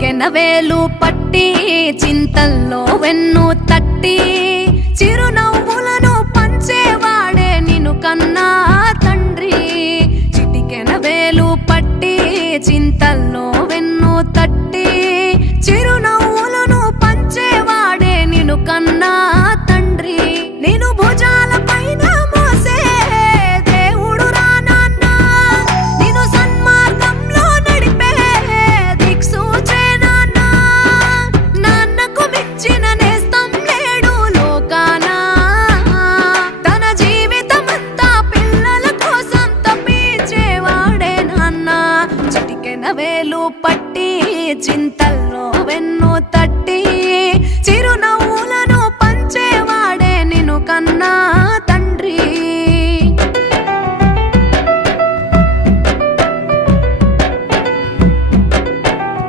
చిటికెన వేలు పట్టి చింతల్లో వెన్ను తట్టి చిరునవ్వులను పంచేవాడే నిన్ను కన్నా తండ్రి. చిటికెన వేలు పట్టి చింతల్లో వెన్ను తట్టి చిరునవ్వులను పంచేవాడే నిన్ను కన్నా తండ్రి. నేను భుజాల పైన మోసే దేవుడు రా నాన్న, నేను సన్మార్గంలో నడిపే దిక్సూచే నాన్న. నాన్నకు మించిన నేస్తం లేడు లోకాన, తన జీవితమంతా పిల్లల కోసం తప్పించేవాడే నాన్న. చిటికెన వేలు పట్టి చింతల్